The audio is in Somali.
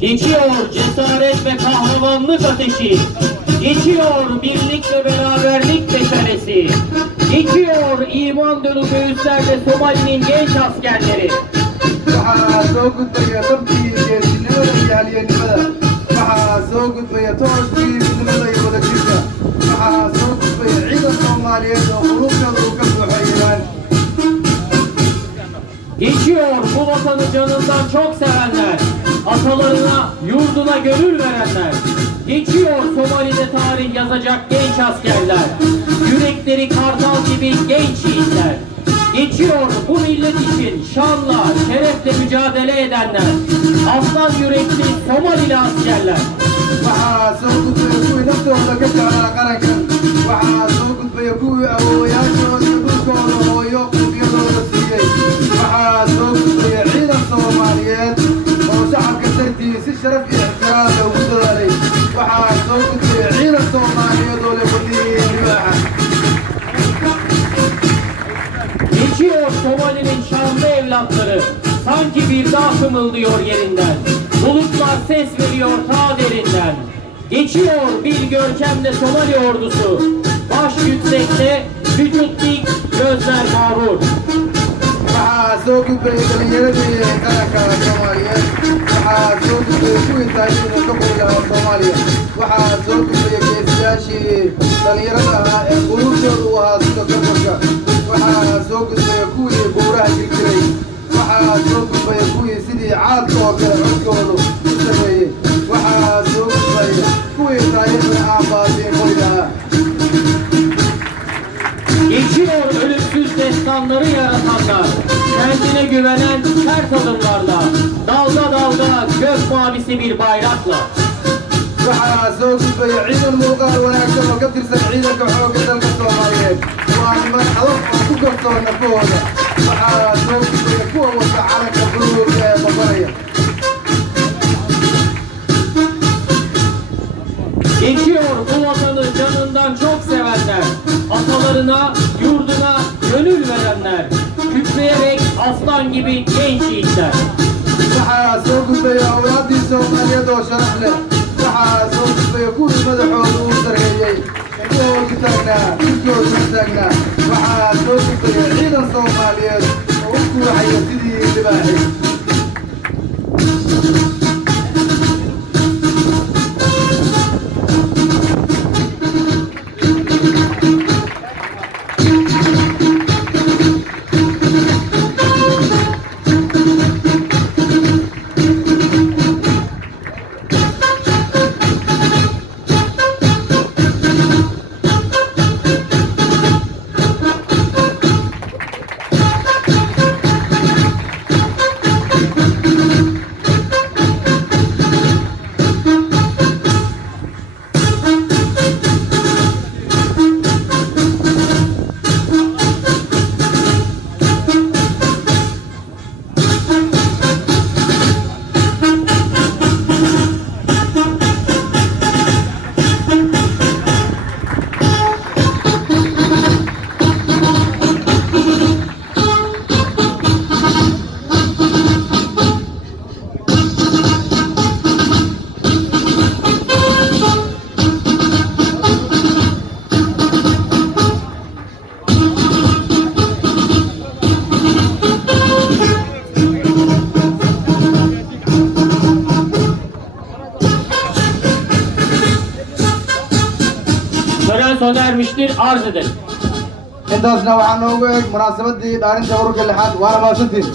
Geçiyor cesaret ve kahramanlık ateşi. Geçiyor birlik ve beraberlik meşalesi. Geçiyor iman dolu göğüslerde Somali'nin genç askerleri. waxaa soo gudbaya dabkii geesinimada iyo halyeennimada waxaa soo gudbaya tooskii midnimada iyo wadajirka waxaa soo gudbaya ciidan soomaaliyeed oo qulubtooda uu ka buuxo iimaan Geçiyor bu vatanı canından çok sevenler, atalarına, yurduna gönül verenler. Geçiyor Somali'de tarih yazacak genç askerler, yürekleri kartal gibi genç yiğitler. Geçiyor bu millet için şanla, şerefle mücadele edenler, aslan yürekli Somalili askerler. waxaa soo gudbaya kuwii naftooda ka jeclaa qarankan waxaa soo gudbaya kuwii awoowayaashooda iyo dhulkooda hooyo qubyadooda siiyey waxaa soo gudbaya ciidan soomaaliyeed oo shacabka dartii si sharaf iyo ixtiraam leh ugu dadaalay waxaa soo gudbaya ciidan soomaaliyeed oo leh wadniyi libaaxa Geçiyor Somali'nin şanlı evlatları, sanki bir dağ kımıldıyor yerinden. Bulutlar ses veriyor ta derinden. Geçiyor bir görkemle Somali ordusu, baş yüksekte, vücut dik, gözler mağrur. waxaa soo gudbaya dhalinyaradii qaranka soomaaliyeed waxaa soo gudbaya kuwii taariikhda ka qori lahaa soomaaliya waxaa soo gudbaya geesiyaashii dhalinyarada ahaa ee qulubtooda u ahaa sida gobolka waxaa soo gudbaya kuwii buuraha jirjiray waxaa soo gudbaya kuwii sidii caadka oo kale codkoodu u sameeyey waxaa soo gudbaya kuwii taariikhda aan baasiin qori lahaa Geçiyor ölümsüz destanları yaratanlar, kendine güvenen sert adımlarla, dalga dalga gök mavisi bir bayrakla. waxaa soo gudbaya ciidan muuqaal wanaagsan oo ka tirsan ciidanka xoogga dalka soomaaliyeed waa niman adag oo ku kalsoon nafahooda waxaa soo gudbaya kuwa wata calanka buluuga ee babanaya Geçiyor bu vatanı canından çok sevenler, atalarına, yurduna gönül verenler, kükreyerek aslan gibi genç yiğitler. waxaa soo gudbaya awlaaddii soomaaliyeed oo sharaf leh waxaa soo gudbaya kuwii madaxooda uu sarreeyey kuwa horka taagnaa dhulkooda ka taagnaa waxaa soo gudbaya ciidan soomaaliyeed oo u kuuxaya sidii libaaxi sona ermiştir, arz ederim. intaasna waxaa noogu eg munaasabadii dhaarinta ururka lixaad waana mahadsantiin